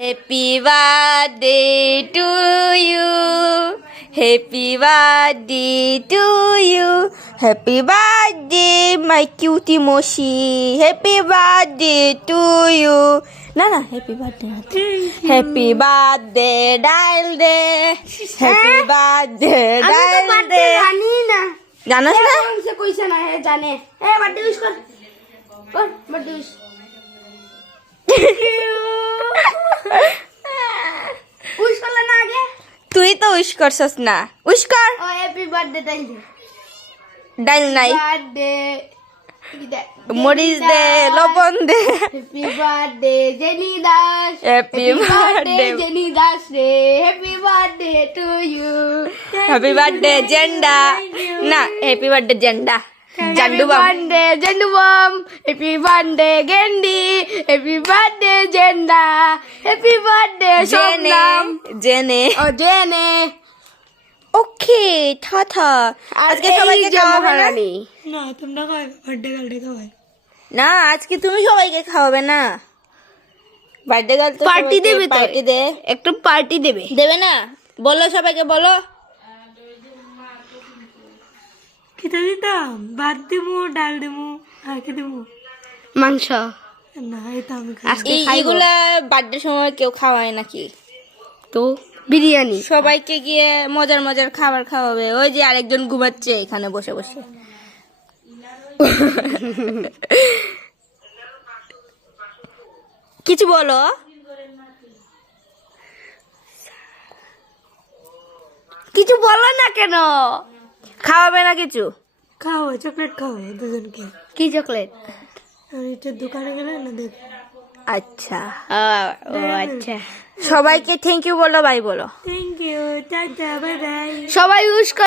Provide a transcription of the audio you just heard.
Happy birthday to you. Happy birthday to you. Happy birthday, my cutie Moshi. Happy birthday to you. No, happy birthday. Happy birthday, dial day. Happy birthday, dial day. জানাস না? সে কইছে না হে জানে। A birthday wish কর। কর birthday wish. Wish করলা না আগে? তুই তো উইশ করছস না। উইশ কর। ও হ্যাপি বার্থডে ডাইল দে। ডাইল নাই। বার্থডে মরিচ দে, লবণ দে। Happy birthday Jenny Das. Happy birthday. Jenny Das রে। Happy birthday to you. Happy birthday জেন্ডা না, হ্যাপি বার্থডে জেন্ডা জান্ডু বাম। বার্থডে জেন্ডু বাম। হ্যাপি বার্থডে গেন্ডি। হ্যাপি বার্থডে জেন্ডা। হ্যাপি বার্থডে জেনে শবনাম। জেনে ও জেনে। ওকে থাথা আজকে সবাইকে খাওয়াবে না? না তোমরা খাও বার্থডে গার্লডে খাওয়াই। না আজকে তুমি সবাইকে খাওয়াবে না? বার্থডে গার্ল তো পার্টি দেবে তো। পার্টি দে। একটু পার্টি দেবে। দেবে না? বলো সবাইকে বলো। খেতে দিতাম, ভাত দিমু, ডাল দিমু, আর কি দিমু? মাংস। না এটা আমি খাই। আজকে খাইবো। এইগুলা বার্থডে সময় কেউ খাওয়ায় নাকি? তো বিরিয়ানি। সবাইকে গিয়ে মজার মজার খাবার খাওয়াবে। ওই যে আরেকজন ঘুমাচ্ছে এখানে বসে বসে। কিছু বলো। কিছু বলো না কেন? খাওয়াবে না কিছু? খাও চকলেট খাও দুজনকে। কি চকলেট? আর এটা দোকানে গেলে না দেখ। আচ্ছা ও আচ্ছা। সবাইকে থ্যাংক ইউ বলো, বাই বলো। থ্যাংক ইউ, টাটা, বাই বাই। সবাই উইশ